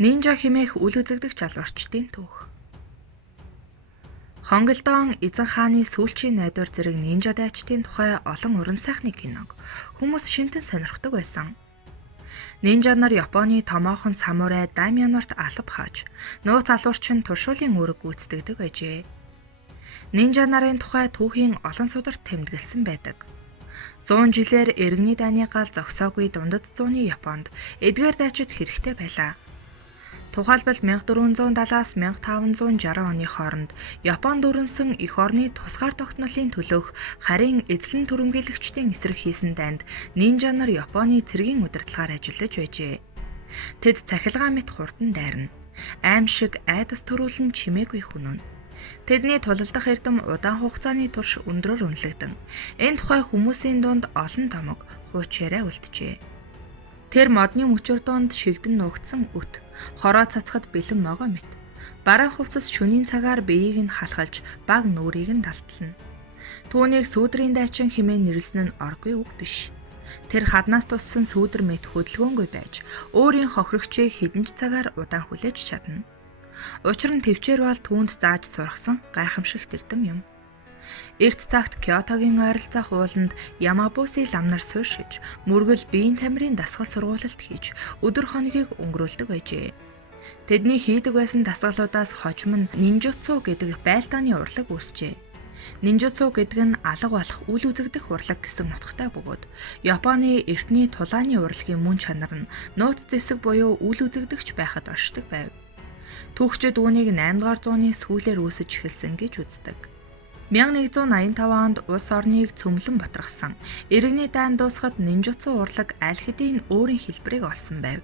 Нинжа хэмээх үл үзэгдэх жалуурчдын түүх. Хонголдон эзэн хааны сүүлчийн найдвар зэрэг нинжа дайчдын тухай олон уран сайхны киног хүмүүс шимтэн сонирхдог байсан. Нинжа нар Японы томоохон самурай Дамианорт алба хааж, нууц алуурчин туршуулын үүрэг гүйцэтгэдэг байжээ. Нинжа нарын тухай түүхийн олон сударт тэмдэглэсэн байдаг. 100 жилээр эргний дайны гал зогсоогүй дундад зууны Японд эдгээр дайчид хэрэгтэй байлаа. Тухайлбал 1470-аас 1560 оны хооронд Японд өрнсөн эх орны тусгаар тогтнолын төлөөх харийн эзлэн түрэмгийлэгчдийн эсрэг хийсэн дайнд нинжа нар Японы цэргийн удирдлагаар ажиллаж байжээ. Тэд цахилгаан мэт хурдан дайрна. Аимшиг айдас төрүүлэн чимээгүй хүнүн. Тэдний тулалдах эрдэм удаан хугацааны турш өндрөөр үнэлэгдэн энэ тухай хүмүүсийн дунд олон томог хууч яриа үлджээ. Тэр модны мөчөр донд шигдэн нуугдсан үт, хороо цацхад бэлэн могоо мэт. Бараа хувцас шөнийн цагаар биеийг нь халахалж баг нүрийг нь далтлана. Түүнийг сүүдрийн дайчин хэмээн нэрлсэн нь оргүй үг биш. Тэр хаднаас туссан сүүдэр мэт хөдөлгөөнгүй байж, өөрийн хохирогчийг хэдэн ч цагаар удаан хүлээж чадна. Учир нь төвчээр бол түүнд зааж сургасан гайхамшигт эрдэм юм. Эрт цагт Киотогийн ойролцоох ууланд Ямабуси лам нар сууршиж, мөргөл биеийн тамирын дасгал сургуулилт хийж, өдөр хоногийг өнгөрүүлдэг байжээ. Тэдний хийдэг байсан дасгалуудаас хожим нь нинжутсу гэдэг байлдааны урлаг үүсжээ. Нинжутсу гэдэг нь алга болох үл үзэгдэх урлаг гэсэн утгатай бөгөөд Японы эртний тулааны урлагийн мөн чанар нь нууц зэвсэг буюу үл үзэгдэгч байхад оршдог байв. Түүхчид үүнийг 8 дугаар зууны сүүлээр үүсэж эхэлсэн гэж үздэг. 1185 онд улс орныг цөмлөн батрахсан. Иргэний дайн дуусахад нинжутсу урлаг аль хэдийн өөрийн хэлбэрийг олсон байв.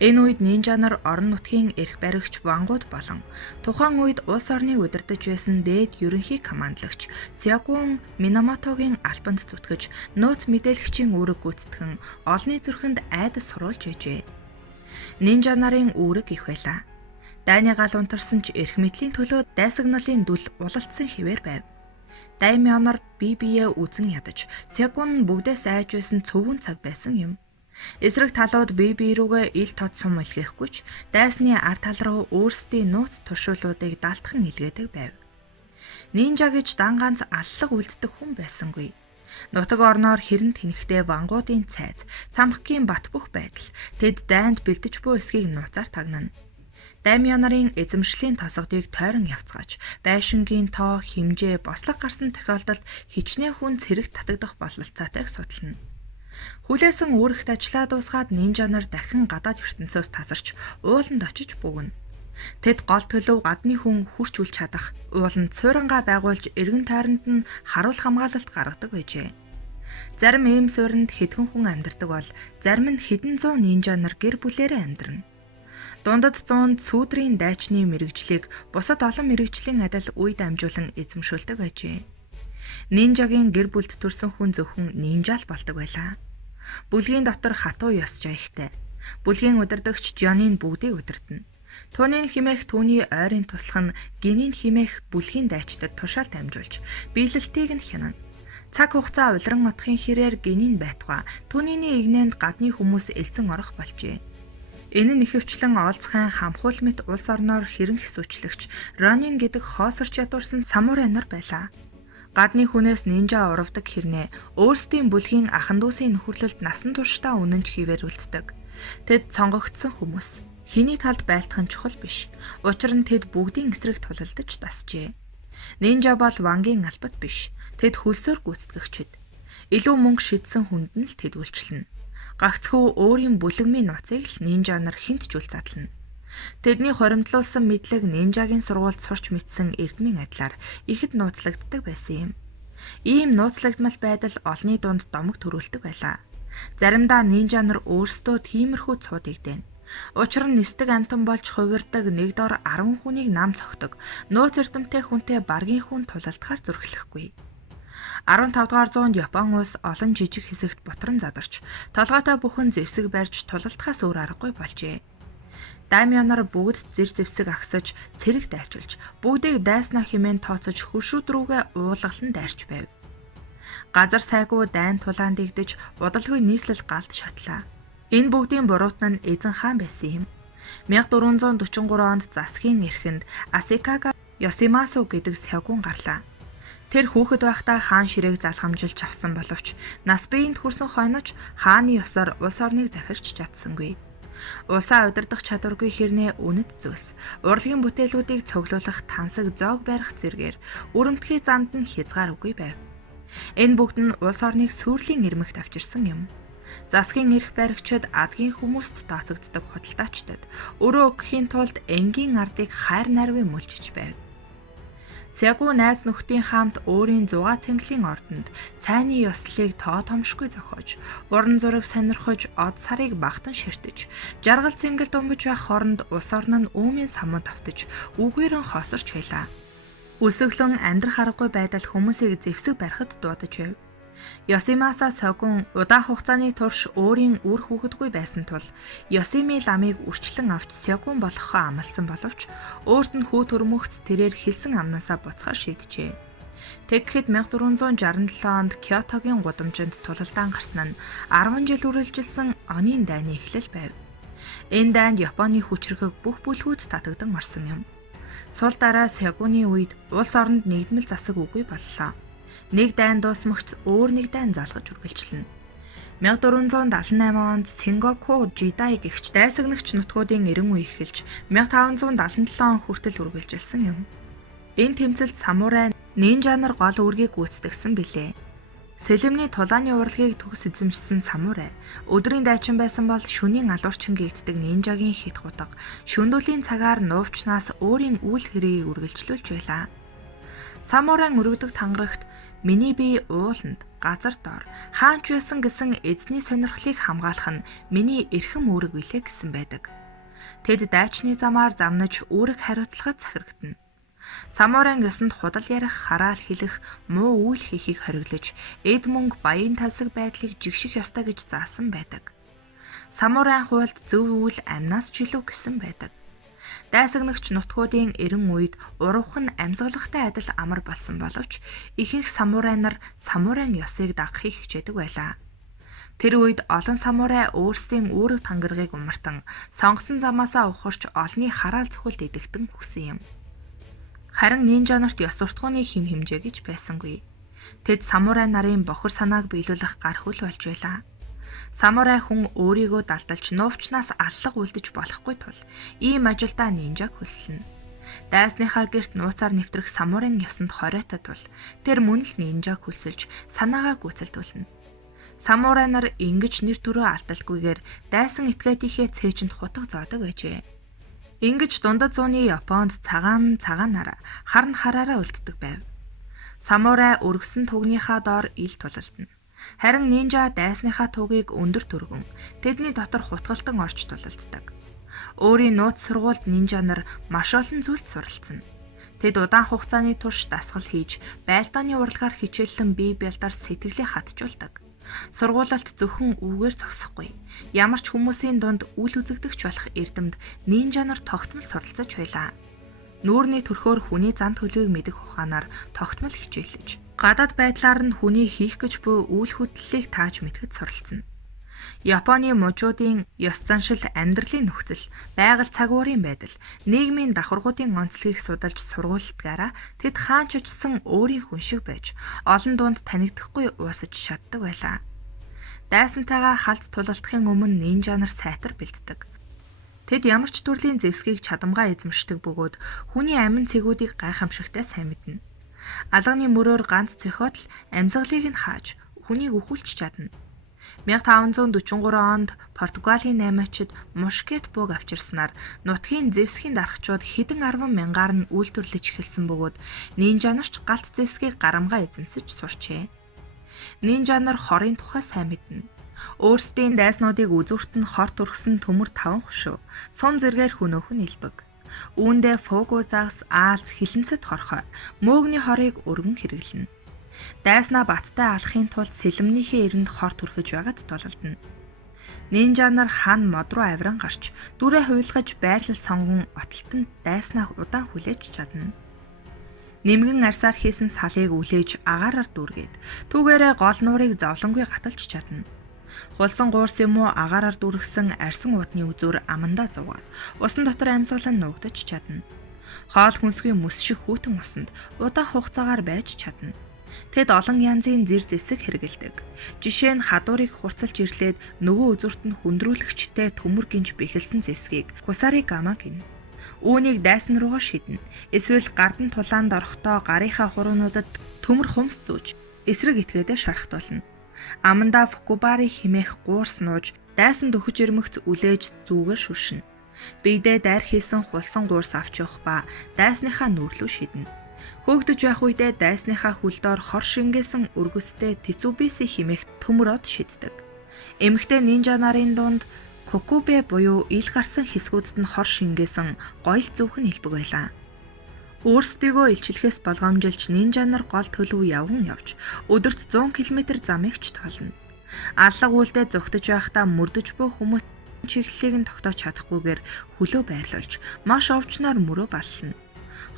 Энэ үед нинжа нар орон нутгийн эрх баригч вангууд болон тухайн үед улс орныг удирдах байсан дээд ерөнхий командлагч Сякун Минаматогийн албанд зүтгэж нууц мэдээлэгчийн үүрэг гүйцэтгэн олонний зүрхэнд айдас суруулж байжээ. Нинжа нарын үүрэг их байлаа. Дайны гал унтарсан ч эрх мэдлийн төлөө дайсагналын дүл улалдсан хിവэр байв. Даймионор бие биеэ үзэн ядаж, Сякун бүгдээс айж байсан цөвүүн цаг байсан юм. Эсрэг талууд бие бие рүүгээ ил тод сум илгээхгүй ч дайсны ард тал руу өөрсдийн нууц туршуулуудыг далтхан илгээдэг байв. Нинжа гэж дан ганц аллаг үлддэг хүн байсангүй. Нутаг орноор хэрэн тэнхтэй вангуудын цайз, цамхгийн бат бөх байдал тэд дайнд бэлдэж буй эсгийг нууцаар тагнана. Даймион нарын эзэмшлийн тосгодыг тойрон явцгааж, байшингийн тоо, хэмжээ, бослог гарсан тохиолдолд хичнээн хүн цэрэг татагдах бололцоотойг судална. Хүлээсэн үүрэгт ажиллаа дуусгаад нинжа нар дахин гадаад ертөнцөөс тасарч ууланд очиж бөгнө. Тэд гол төлөв гадны хүн хүрч үл чадах ууланд суйрангаа байгуулж эргэн тойронд нь харуул хамгаалалт гаргадаг байжээ. Зарим ийм суйранд хэдхэн хүн амьдардаг бол зарим нь хэдэн зуун нинжа нар гэр бүлээрээ амьдарна. Дундад 100 сүүдрийн дайчны мэрэгжлийг бусад олон мэрэгжлийн адил үе дамжуулан эзэмшүүлдэг байжээ. Нинжагийн гэр бүлд төрсэн хүн зөвхөн нинжаал болдог байлаа. Бүлгийн дотор хатуу ёс жаягтай. Бүлгийн удирдагч Жонин бүгдийг удирдна. Тунийн химээх түүний ойрын туслах нь гинийн химээх бүлгийн дайчдад тушаал дамжуулж, биелэлтийг нь хянана. Цаг хугацаа улиран отохын хэрээр гинийн байтугай түүнийний игнэнд гадны хүмүүс элсэн орох болжээ. Энэ нь ихэвчлэн олзхайн хамхуул мэт улс орноор хэрэн хэсүүчлэгч Ронин гэдэг хоосорч ядуурсан самурай нар байлаа. Гадны хүнээс нинжа урвдаг хэрнээ өөрсдийн бүлгийн ахан дүүсийн нөхөрлөлд насан туршдаа үнэнч хിവэр үлддэг. Тэд сонгогдсон хүмүүс. Хэний талд байлтах нь чухал биш. Учир нь тэд бүгдийн эсрэг тулалдаж тасжээ. Нинжа бол вангийн албат биш. Тэд хөлсөөр гүйцэтгэгчид. Илүү мөнгө шидсэн хүнд нь л тэд үйлчлэнэ. Гагцхүү өөрийн бүлэгмийн нууцыг л нинжа нар хинт ч үл задлана. Тэдний хоримтлуулсан мэдлэг нинжагийн сургуульд сурч мэдсэн эрдмийн адилаар ихэд нууцлагддаг байсан юм. Ийм нууцлагдмал байдал олны дунд домог төрүүлдэг байлаа. Заримдаа нинжа нар өөрсдөө тиймэрхүү цуудыг дээн. Учир нь нисдэг амтан болж хувирдаг нэг дор 10 хүнийг нам цогтөг. Нууц эрдэмтэй хүнтэй баргийн хүн тулалдахаар зүрхлэхгүй. 15 дугаар зуунд Япон улс олон жижиг хэсэгт бутран задарч, толгойтой бүхэн зэвсэг барьж тулалдахаас өөр аргагүй болжээ. Даймион нар бүгд зэр зэвсэг агсаж, цэрэг дайчилж, бүгдийг дайснаа хэмээн тооцож хөршүүд рүүгээ уулгалан дайрч байв. Газар сайгүй дайн тулаан дэгдэж, удалгүй нийслэл галд шатлаа. Энэ бүгдийн буруутан нь эзэн хаан байсан юм. 1443 онд засгийн эрхэнд Асикага Ёсимасу гэдэг сягун гарлаа. Тэр хүүхэд байхдаа хаан ширээг залгамжилж авсан боловч нас биеинд хүрсэн хойноч хааны ёсоор улс орныг захирч чадсангүй. Улсаа удирдах чадваргүй хэрнээ үнэт зүйлс, урлагийн бүтээлүүдийг цуглуулах тансаг зоог барих зэргээр өрөмтгий занд нь хязгааргүй байв. Энэ бүгд нь улс орныг сүрлийн ирмэгт авчирсан юм. Засгийн эрх баригчид адгийн хүмүүст тооцогддог худалдаачдад өрөө өгөхийн тулд энгийн ардыг хайр найргүй мөлжиж байв. Сягу найз нөхдийн хамт өөрийн 6 цэнгэлийн ордонд цайны ёслолыг тоо томшгүй зохиож, уран зураг сонирхож, од сарыг багтан ширтэж, жаргал цэнгэл думбаж байх хооронд улс орн нь үүмийн самууд автаж, үгээрэн хоосорч байлаа. Үсэглэн амьдрах аргагүй байдал хүмүүсийг зэвсэг барихад дуудаж байв. Ёсимаса согун удаан хугацааны турш өөрийн үр хүүхэдгүй байсан тул Ёсими ламыг үрчлэн авч согун болохоо амласан боловч өөрт нь хүү төрмөгц тэрээр хэлсэн амнасаа буцахаар шийджээ. Тэгэхэд 1467 онд Кётогийн гудамжинд тулалдаан гарсан нь 10 жил үргэлжилсэн оны дайны эхлэл байв. Энэ дайнд Японы хүчрхэг бүх бүлгүүд татагдан орсон юм. Сул дараа согуны үед улс оронд нэгдмэл засаг үгүй боллоо. Нэг дайн дуусмагч өөр нэг дайн залгаж үргэлжлэнэ. 1478 онд Сингоку Жидай гэгч дайсагнагч нутгуудын эрен үе эхэлж 1577 он хүртэл үргэлжилсэн юм. Энэ тэмцэлд самурай нинжа нар гол үүргийг гүйцэтгэсэн билээ. Сэлэмний тулааны урлагийг төгс эзэмшсэн самурай өдрийн дайчин байсан бол шөнийн алуурчин гэгддэг нинжагийн хит хутга шөндөөлийн цагаар нуувчнаас өөрийн үйл хэргийг үргэлжлүүлж байлаа. Самурайн өргөдөг тангарагт миний бие ууланд газар дор хаанч байсан гэсэн эзний сонирхлыг хамгаалах нь миний эрхэм үүрэг билээ гэсэн байдаг. Тэд дайчны замаар замнаж үүрэг хариуцлагад захирагдана. Самурайн ёсонд худал ярих, хараал хэлэх, муу үйл хийхийг хориглож, эд мөнгө баян тасаг байдлыг жигших ёстой гэж заасан байдаг. Самурайн хуульд зөв үйл амнаас ч илүү гэсэн байдаг. Дайсагнагч нутгуудын эрен үед урвах нь амьсгалахтай адил амар болсон боловч ихэнх самурай нар самурайн ёсыг дагахыг хичээдэг байлаа. Тэр үед олон самурай өөрсдийн үүрэг тангаргийг умартан сонгосон замаасаа ухарч олны хараал зүхэлд идэгтэн хүсэн юм. Харин нинжа нарт ёс суртахууны хим хэмжээ гэж байсангүй. Тэд самурай нарын бохир санааг биелүүлэх гар хөл болж байлаа. Самурай хүн өөрийгөө далдалж нуувчнаас аллах үлдэж болохгүй тул ийм ажилдаа нинжаг хүслэнэ. Дайсныхаа герт нууцаар нэвтрэх самурайн ёсонд хоройтой тул тэр мөн л нинжаг хүсэлж санаагаа гүйцэлдүүлнэ. Самурай нар ингэж нэр төрөө алдалгүйгээр дайсан этгээдийнхээ цээжинд хутга зоодог байжээ. Ингэж дундад зууны Японд цагаанаараа харн хараараа үлддэг байв. Самурай өргөсөн тугныхаа доор ил тулалдана. Харин нинжа дайсныхаа тугийг өндөр түргэн тэдний дотор хутгалтан орж тулалддаг. Өөрийн нууц сургуульд нинжа нар маш олон зүйлд суралцсан. Тэд удаан хугацааны турш дасгал хийж, байлдааны урлагаар хичээллэн бие бэлдаар сэтгэлээ хатжуулдаг. Сургуулалт зөвхөн үгээр зогсохгүй. Ямар ч хүмүүсийн дунд үл үзэгдэгч болох эрдэмд нинжа нар тогтмол суралцаж байлаа. Нүүрний төрхөөр хүний зан төлөвийг мэдэх ухаанаар тогтмол хичээллэж, гадаад байдлаар нь хүний хийх гэж буй үйл хөдлөлийг тааж мэдхэд суралцсан. Японы мужуудын ёс заншил, амьдралын нөхцөл, байгаль цагуурын байдал, нийгмийн давхаргуудын онцлогийг судалж сургуулдгаараа тэд хаанч очсон өөрийн хүн шиг байж, олон дунд танигдахгүй уусаж чаддаг байлаа. Дайсантайгаа халд тулалдахын өмнө нинжа нар сайтар бэлддэг. Тэд ямар ч төрлийн зэвсгийг чадамгаа эзэмшдэг бөгөөд хүний амин цэгүүдийг гайхамшигтай сайн мэднэ. Алганы мөрөөр ганц цохиод л амьсгалыг нь хааж, хүнийг өхүүлж чадна. 1543 онд Португалийн наймаачид мушкет бууг авчирснаар нутгийн зэвсгийн дарагчид хэдэн 10 мянгаар нь үйлдвэрлэж эхэлсэн бөгөөд нинжа нарч галт зэвсгийг гарамгаа эзэмсэж сурчээ. Нинжа нар хорын тухай сайн мэднэ. Өөрсдийн дайснуудыг үзүүрт нь хор төргсөн төмөр 5 хөшөө, сум зэргээр хөнөөх нь илбэг. Үүндээ фугу загас, аалз, хилэнцэд хорхой, мөөгний хорыг өргөн хэрэглэнэ. Дайснаа баттай алахын тулд сэлэмнийхээ эрэнд хор түрхэж байгаад тулалдана. Нинжа нар хан мод руу авиран гарч, дүрээ хуйлгаж байрлал сонгон отолтонд дайснаа удаан хүлээж чадна. Нэмгэн арсаар хийсэн салыг үлээж агаараар дүүргээд, түүгээрээ гол нуурыг зовлонгүй гаталж чадна. Хулсан гуурс юм уу агаараар дүргсэн арьсан уутны үзүүр амандаа зугаад усан дотор амьсгалан нуугдаж чадна. Хоол хүнсгүй мэс шиг хүйтэн усанд удаан хугацаагаар байж чадна. Тэд олон янзын зэр зэвсэг хэрэгэлдэг. Жишээ нь хадуурыг хурцалж ирлээд нөгөө үзүүрт нь хүндрүүлэгчтэй төмөр гинж бэхэлсэн зэвсгийг хусаригама гинэ. Үүнийг дайсан руугаа шиднэ. Эсвэл гардан тулаанд орохдоо гарынхаа хуруунуудад төмөр хумс зүүж эсрэг этгээдээ шархтуулна. Амандаа фукубари химээх гуурс нууж дайсан дөхөж ирмэгц үлээж зүүгээр шүршинэ. Бигдээ дайр хийсэн хулсан гуурс авч явах ба дайсныхаа нүүрлүү шиднэ. Хөөгдөж байх үедээ дайсныхаа хөлдоор хор шингээсэн өргөстэй тэцүүбиси химээх төмөр од шиддэг. Эмэгтэй нинжа нарын дунд кокубе буюу ил гарсан хэсгүүдэд нь хор шингээсэн гоёл зүвхэн элбэг байлаа. Өөрсдийгөө илчлэхээс болгоомжилж нинжа нар гол төлөв явган явж өдөрт 100 км замыг ч тоолно. Аллаг үлдээ зүгтэж байхдаа мөрдөж буй хүмүүс чиглэлийг нь тогтоож чадахгүйгээр хөлөө байрлуулж маш овчноор мөрөө баллна.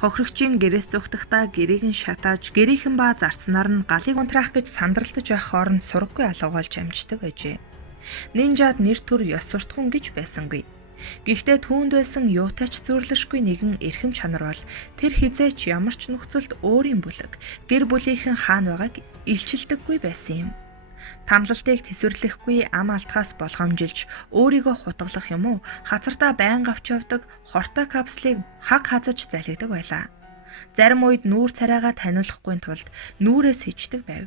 Хохирогчийн гэрээс зүгтахдаа гэрийг нь шатааж гэрийнхэн ба зарцнаар нь галыг унтраах гэж сандралтаж байх хооронд сураггүй алгуулж амждаг байжээ. Нинжад нэр төр ёс суртахуун гэж байсангүй. Гэхдээ түүнд байсан юутайч зүрлэшгүй нэгэн эрхэм чанар бол тэр хизээч ямар ч нөхцөлд өөрийн бүлэг, гэр бүлийнхэн хаана байгааг илчилдэггүй байсан юм. Тамлалтыг тэсвэрлэхгүй ам алтхаас болгоомжилж өөрийгөө хутгалах юм уу хацартаа байнга авч явдаг хортой капслыг хаг хазаж залгидаг байлаа. Зарим үед нүүр царайгаа таниулахгүй тулд нүүрээс хичдэг байв.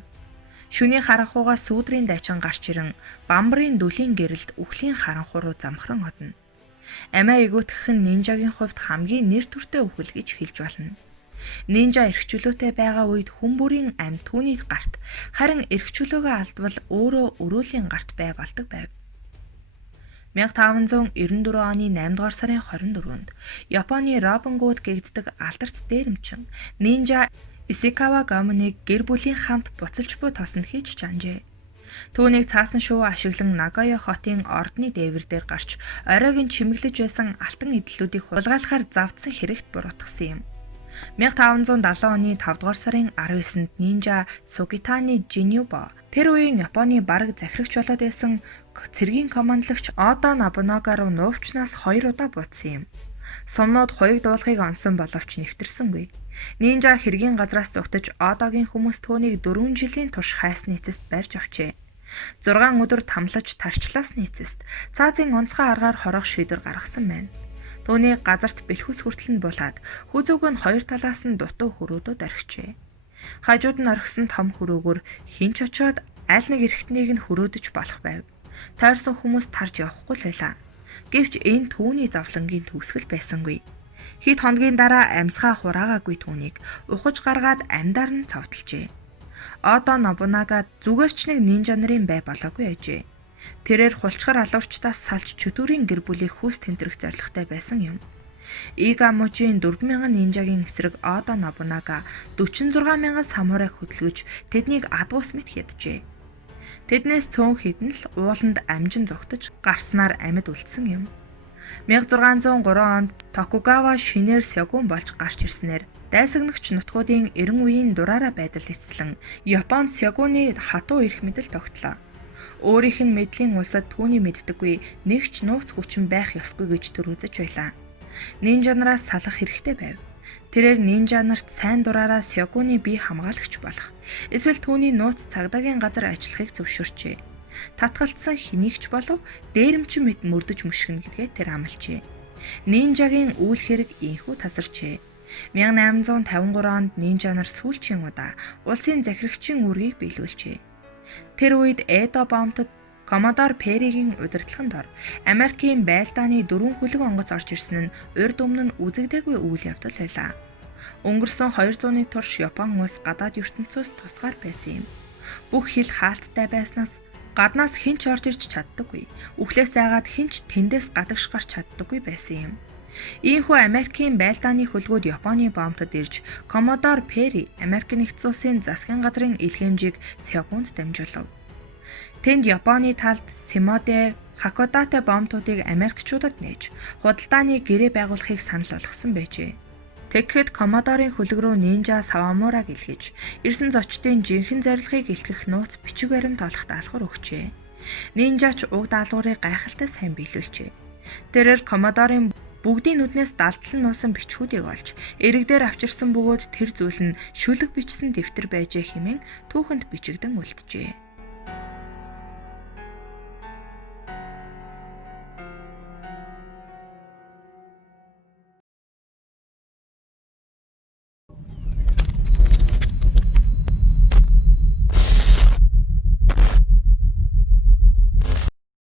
Шүний харанхуугаас сүүдрийн дайчин гарч ирэн бамбарын дүлийн гэрэлд үхлийн харанхуу руу замхран одно. Амиа эгөөтгөх нь нинжагийн хувьд хамгийн нэр төртэй үхэл гэж хэлж болно. Нинжа эрхчлөөтэй байгаа үед хүн бүрийн амьд түүний гарт харин эрхчлөөгөө алдвал өөрөө өрөөлийн гарт бай болдог байв. 1594 оны 8 дугаар сарын 24-нд Японы Робингууд гэгддэг алдарт дээрэмчин нинжа Исикава Гамоныг гэр бүлийн хамт буцалж буй тосонд хийж чанжээ. Түүнийг цаасан шувуу ашиглан Нагая хотын ордны дээвэр дээр гарч оройг нь чимэглэж байсан алтан эдлүүдийг хулгайлахаар завдсан хэрэгт буруутгасан юм. 1570 оны 5 дугаар сарын 19-нд нинжа Сугитаны Жинюбо тэр үеийн Японы бараг захирагч болоод байсан цэргийн командлагч Одо Нобунага руу нуувчнаас 2 удаа буутсан юм. Сумнууд хоёуг дуулахыг онсон боловч нэвтэрсэнгүй. Нинжа хэргийн газраас зүгтэж Одогийн хүмүүс түүнийг 4 жилийн турш хайсны эцэст барьж авчээ. 6 өдөр тамлаж тарчлаасны эцэст цаазын онцгой аргаар хорох шийдвэр гаргасан байна. Түүний газарт бэлхүүс хүртэл нь булаад хүзүүг нь хоёр талаас нь дутуу хөрөөдөд орхижээ. Хажууд нь орхисон том хөрөөгөр хинч очоод аль нэг эрхтнийг нь хөрөөдөж болох байв. Тойрсон хүмүүс тарж явахгүй л байлаа. Гэвч энэ түүний зовлонгийн төгсгөл байсангүй. Хэд хоногийн дараа амьсгаа хураагаагүй түүнийг ухаж гаргаад амьдаар нь цовдлжээ. Одо Нобунага зүгээр ч нэг нинжа нарын бай болоогүй ажээ. Тэрээр хулчгар алуурчдаас салж чөтгөрийн гэр бүлийг хүүс тэмдрэх зорилготой байсан юм. Игамужийн 4000 нинжагийн эсрэг Одо Нобунага 46000 самурайг хөдөлгөж тэднийг адуус мэт хяджээ. Тэднээс цөөн хэдэн л ууланд амжин зогтож гарснаар амьд үлдсэн юм. 1603 онд Токугава шинээр сёгун болж гарч ирснээр дайсагнагч нутгуудын 90 үеийн дураараа байдал эцэслэн Японд сёгуны хатуу эрх мэдэл тогтлоо. Өөрийнх нь мэдлийн улсад түүний мэддэггүй нэг ч нууц хүчин байх ёсгүй гэж төрөөзөж байлаа. Нинжа нараас салах хэрэгтэй байв. Тэрээр нинжа нарт сайн дураараа сёгуны бие хамгаалагч болох, эсвэл түүний нууц цагдаагийн газар ажиллахыг зөвшөөрчээ. Татгалцсан хэнийгч болов дээрэмчин мэт мөрдөж мөшгөнө гэдгээ тэр амлажээ. Нинжагийн үйл хэрэг ийхүү тасарчээ. 1853 онд нинжа нар сүүлчийн удаа улсын захирагчийн үүргийг биелүүлжээ. Тэр үед Эдо бомтод Коммодор Перригийн удирдлаганд ор Америкийн байлдааны 4 хүлэг онгоц орж ирсэн нь урьд өмнө нь үзэгдээгүй үйл явдал байлаа. Өнгөрсөн 200-ны турш Япон улс гадаад ертөнцөөс тусгаар байсан юм. Бүх хил хаалттай байснаас гаднаас хинч орж ирж чаддаггүй. Үхлээс айгаад хинч тэндээс гадагш гарч чаддаггүй байсан юм. Ийхүү Америкийн байлдааны хөлгүүд Японы бомтод ирж Коммодор Перри Америк нэгдсэн улсын засгийн газрын илгээмжийг Сёгунд дамжуулав. Тэнд Японы талд Симоде, Хакодате бомтуудыг Америкчуудад нээж худалдааны гэрээ байгуулахыг санал болгосон байжээ. Тэгэхэд Коммодорын хөлөг рүү нинжа Савамураг илгээж, ирсэн зочдын жинхэнэ зорилгыг илтгэх нууц бичиг баримт олох даалгавар өгчээ. Нинжач уг даалгаврыг гайхалтай сайн биелүүлжээ. Тэрээр Коммодорын бүгдийн нүднээс далдлан нуусан бичгүүдийг олж, эрэг дээр авчирсан бөгөөд тэр зүйл нь шүлэг бичсэн дэвтэр байжээ хэмээн түүхэнд бичигдэн үлджээ.